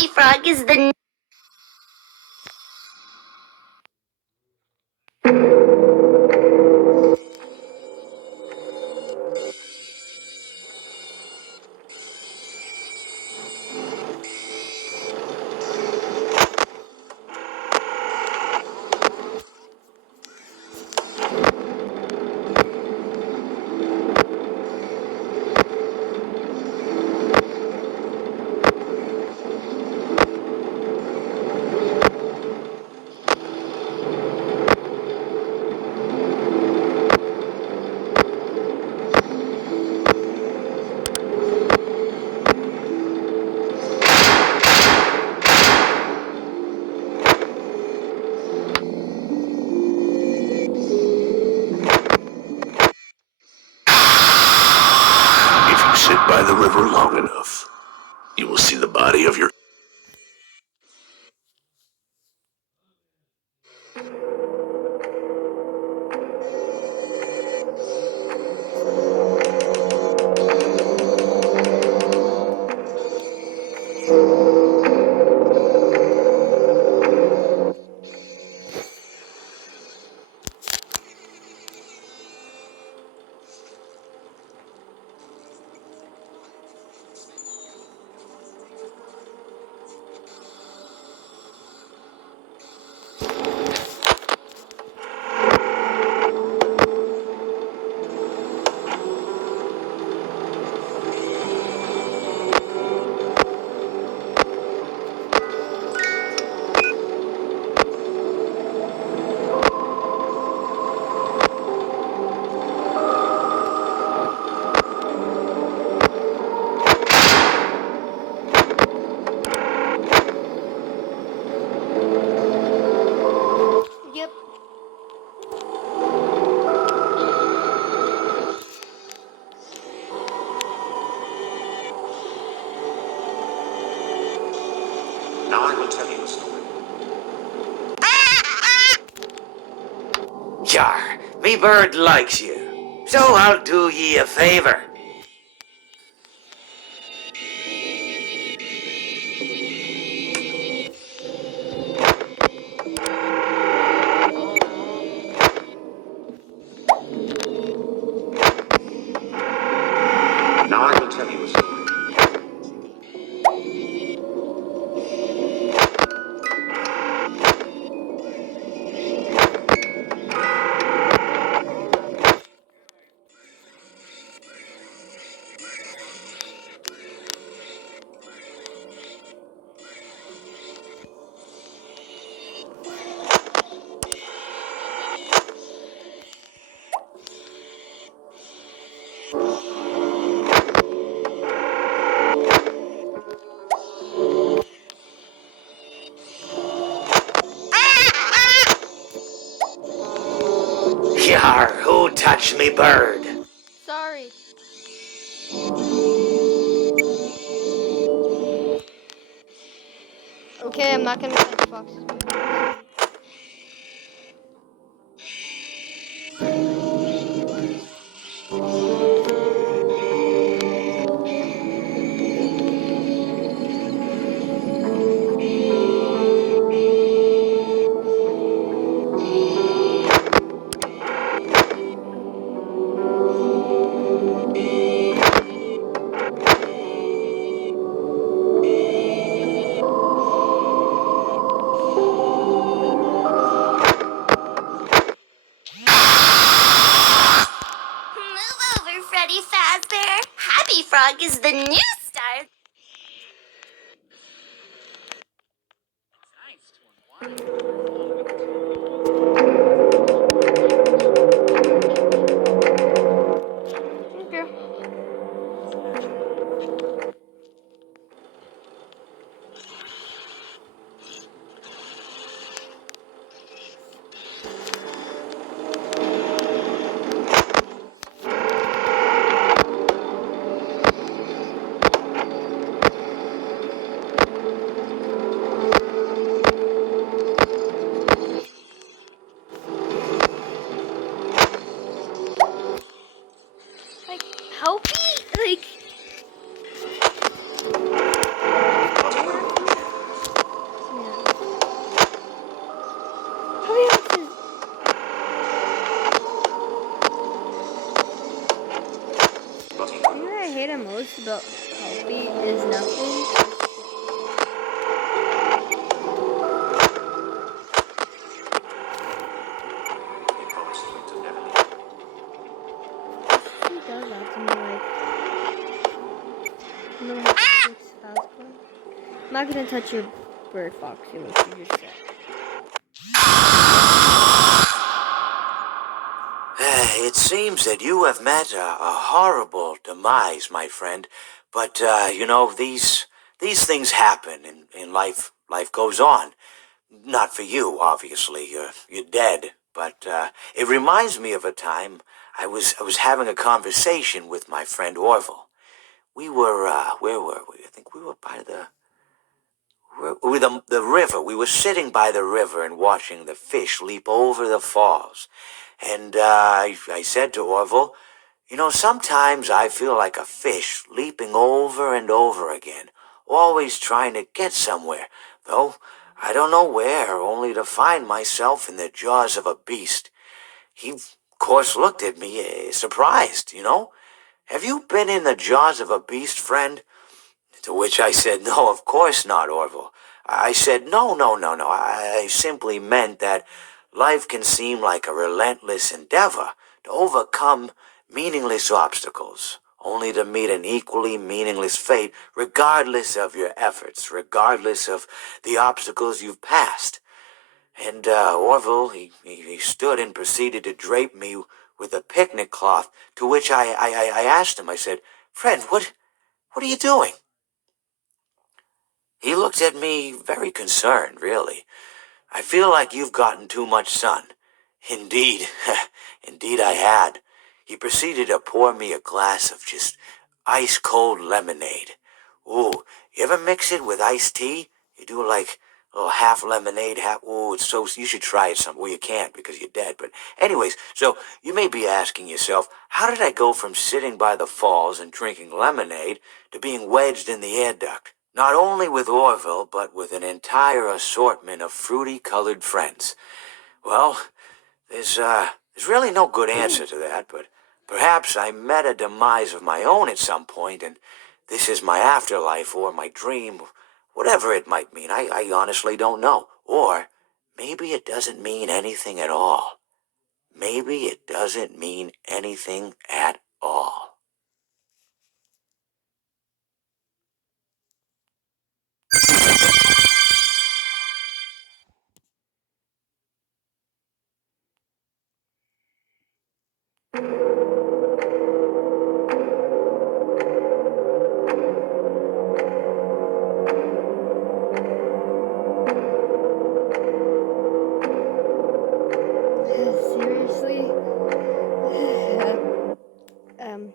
Happy Frog is the... If you sit by the river long enough, you will see the body of your... Yep. Now I will tell you a story. Yar, me bird likes you, so I'll do ye a favor. Now I will tell you a story. Yar, who touched me bird? Sorry. Okay, I'm not gonna touch the foxes. Move over, Freddy Fazbear. Happy Frog is the new star. Okay. I'm not gonna touch your bird, Foxy, like you just said. It seems that you have met a horrible demise, my friend. But, these things happen in life. Life goes on. Not for you, obviously. You're dead. But, it reminds me of a time I was having a conversation with my friend Orville. We were, where were we? I think we were by the river. We were sitting by the river and watching the fish leap over the falls. And I said to Orville, sometimes I feel like a fish leaping over and over again, always trying to get somewhere, though I don't know where, only to find myself in the jaws of a beast. He, of course, looked at me, surprised. Have you been in the jaws of a beast, friend? To which I said, no, of course not, Orville. I said, no. I simply meant that life can seem like a relentless endeavor to overcome meaningless obstacles, only to meet an equally meaningless fate regardless of your efforts, regardless of the obstacles you've passed. And Orville, he stood and proceeded to drape me with a picnic cloth, to which I asked him, I said, friend, what are you doing? He looked at me very concerned, really. I feel like you've gotten too much sun. Indeed, indeed I had. He proceeded to pour me a glass of just ice-cold lemonade. Ooh, you ever mix it with iced tea? You do like a little half lemonade, half... Ooh, it's so... You should try it some... Well, you can't because you're dead. But anyways, so you may be asking yourself, how did I go from sitting by the falls and drinking lemonade to being wedged in the air duct? Not only with Orville, but with an entire assortment of fruity-colored friends. Well, there's really no good answer to that, but perhaps I met a demise of my own at some point, and this is my afterlife or my dream, whatever it might mean. I honestly don't know. Or maybe it doesn't mean anything at all. Maybe it doesn't mean anything at all. Seriously? um.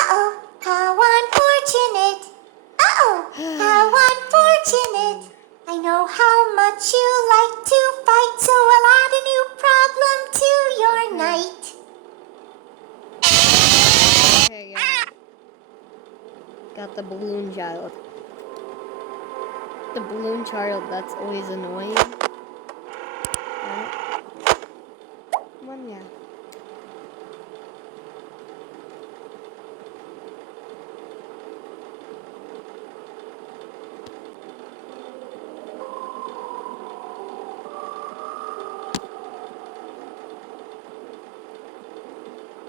Uh-oh, how unfortunate. Uh-oh, how unfortunate. I know how much you like to fight, so I'll add a new problem to your night. Okay, got the balloon child. The balloon child, that's always annoying. Right? Come on, yeah.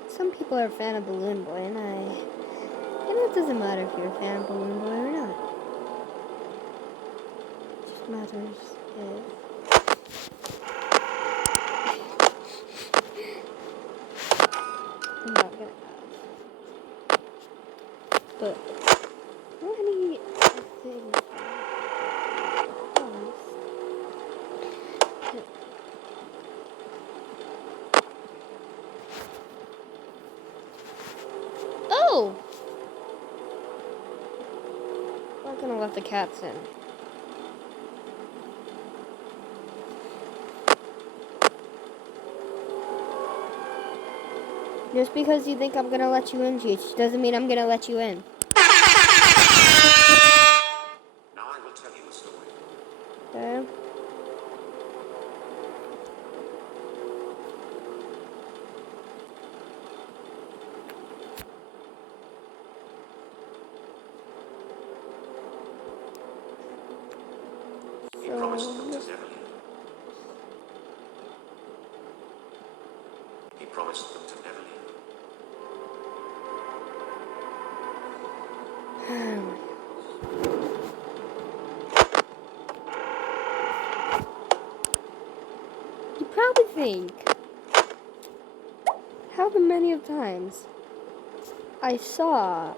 Some people are a fan of Balloon Boy, and it doesn't matter if you're a fan of Balloon Boy or not. It just matters if... I'm not gonna ask. But, how many things... Oh! I'm not gonna let the cats in. Just because you think I'm gonna let you in, Cheech, doesn't mean I'm gonna let you in. Now I will tell you a story. Okay? He promised them to never leave. He promised them to never leave. You probably think how many of times I saw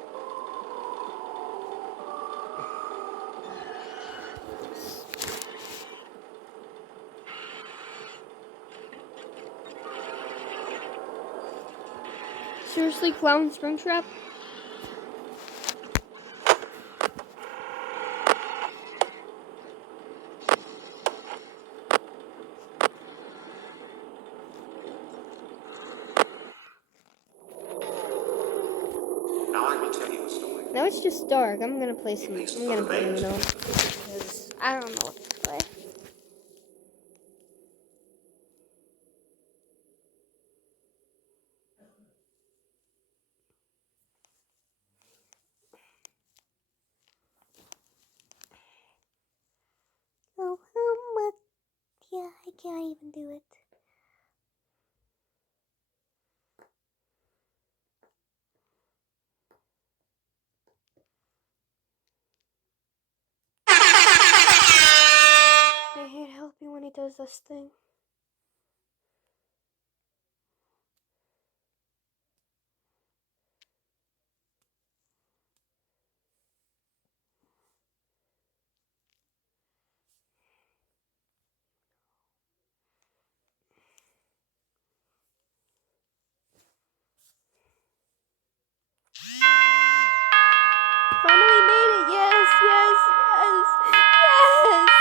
seriously Clown Springtrap? Now I will tell you a story. Now it's just dark. I'm gonna play some. Least I'm for gonna the play babes. Uno because I don't know what to play. Oh, how much? Yeah, I can't even do it. I hate help you when he does this thing. Finally made it! Yes, yes, yes, yes!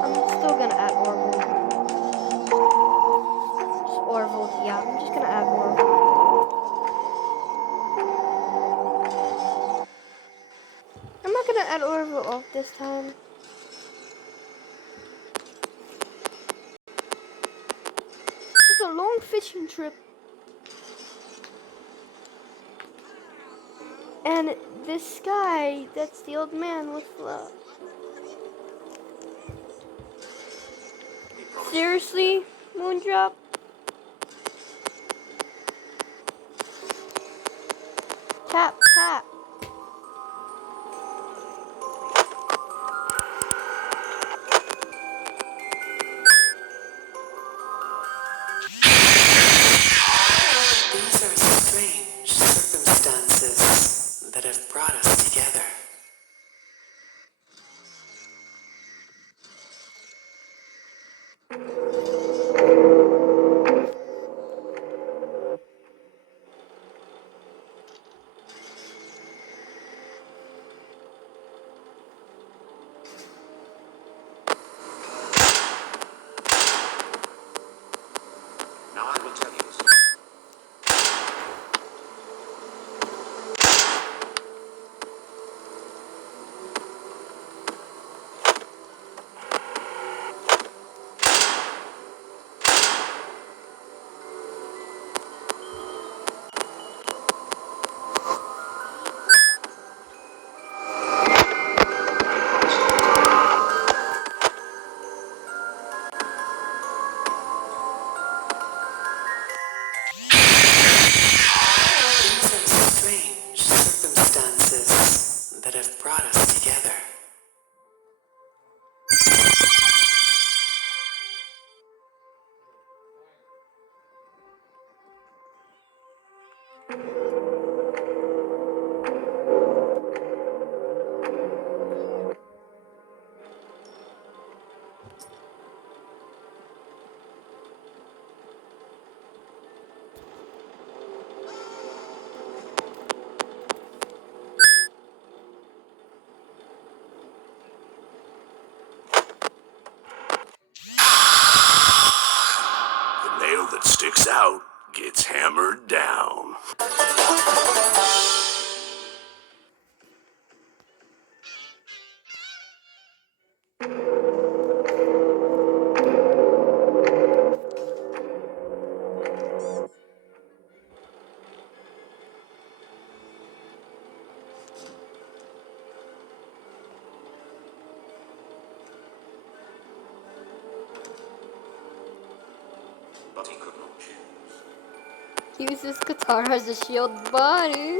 I'm still gonna add Orville. Just Orville, yeah, I'm just gonna add Orville. I'm not gonna add Orville off this time. Just a long fishing trip. And this guy, that's the old man with the... Seriously, Moondrop? Tap, tap. These are strange circumstances that have brought us together. The nail that sticks out gets hammered down. But he could not choose. Use his guitar as a shield body.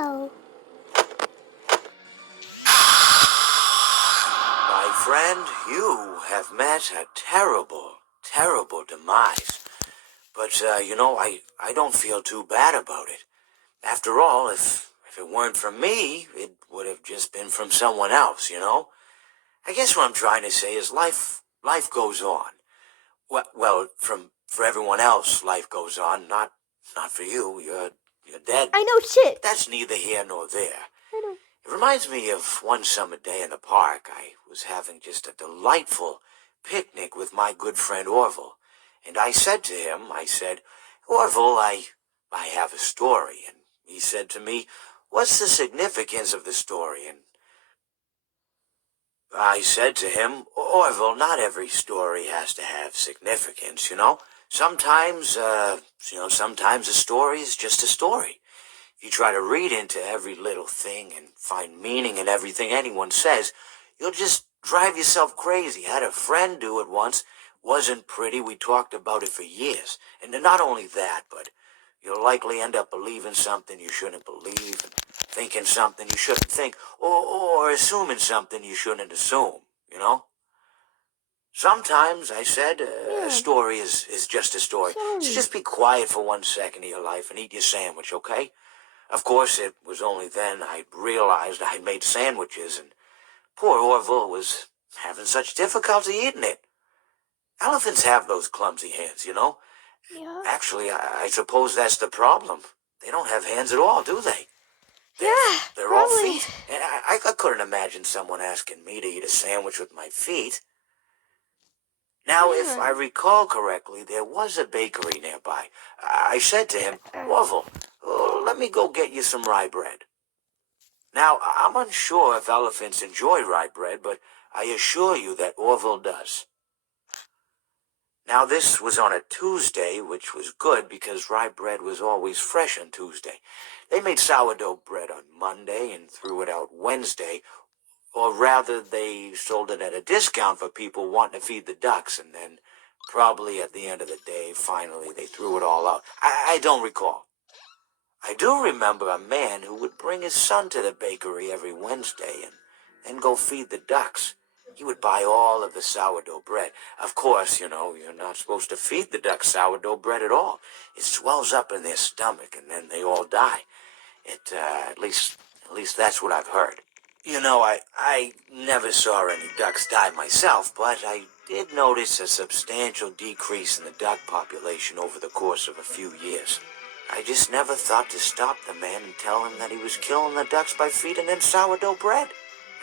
Oh. My friend, you have met a terrible, terrible demise. But, I don't feel too bad about it. After all, if it weren't from me, it would have just been from someone else, you know? I guess what I'm trying to say is life goes on. Well, for everyone else, life goes on, not for you. You're dead. I know shit. That's neither here nor there. I know. It reminds me of one summer day in the park. I was having just a delightful picnic with my good friend Orville. And I said to him, Orville, I have a story. And he said to me, what's the significance of the story? And I said to him, Orville, not every story has to have significance, you know? Sometimes a story is just a story. If you try to read into every little thing and find meaning in everything anyone says, you'll just drive yourself crazy. I had a friend do it once. Wasn't pretty. We talked about it for years. And not only that, but you'll likely end up believing something you shouldn't believe, and thinking something you shouldn't think, or assuming something you shouldn't assume, you know? Sometimes, I said, a story is just a story. So just be quiet for 1 second of your life and eat your sandwich, okay? Of course, it was only then I realized I'd made sandwiches, and poor Orville was having such difficulty eating it. Elephants have those clumsy hands, you know? Yeah. Actually, I suppose that's the problem. They don't have hands at all, do they? They're all probably. feet. And I couldn't imagine someone asking me to eat a sandwich with my feet. Now, if I recall correctly, there was a bakery nearby. I said to him, Orville, let me go get you some rye bread. Now, I'm unsure if elephants enjoy rye bread, but I assure you that Orville does. Now, this was on a Tuesday, which was good because rye bread was always fresh on Tuesday. They made sourdough bread on Monday and threw it out Wednesday, or rather, they sold it at a discount for people wanting to feed the ducks, and then probably at the end of the day, finally, they threw it all out. I don't recall. I do remember a man who would bring his son to the bakery every Wednesday and then go feed the ducks. He would buy all of the sourdough bread. Of course, you're not supposed to feed the ducks sourdough bread at all. It swells up in their stomach, and then they all die. At least that's what I've heard. I never saw any ducks die myself, but I did notice a substantial decrease in the duck population over the course of a few years. I just never thought to stop the man and tell him that he was killing the ducks by feeding them sourdough bread.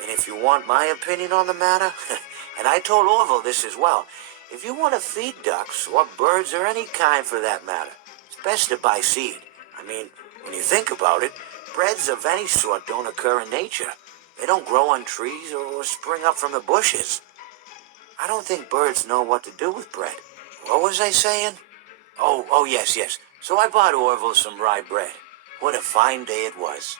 And if you want my opinion on the matter, and I told Orville this as well, if you want to feed ducks, or birds, or any kind for that matter, it's best to buy seed. I mean, when you think about it, breads of any sort don't occur in nature. They don't grow on trees or spring up from the bushes. I don't think birds know what to do with bread. What was I saying? Oh, yes. So I bought Orville some rye bread. What a fine day it was.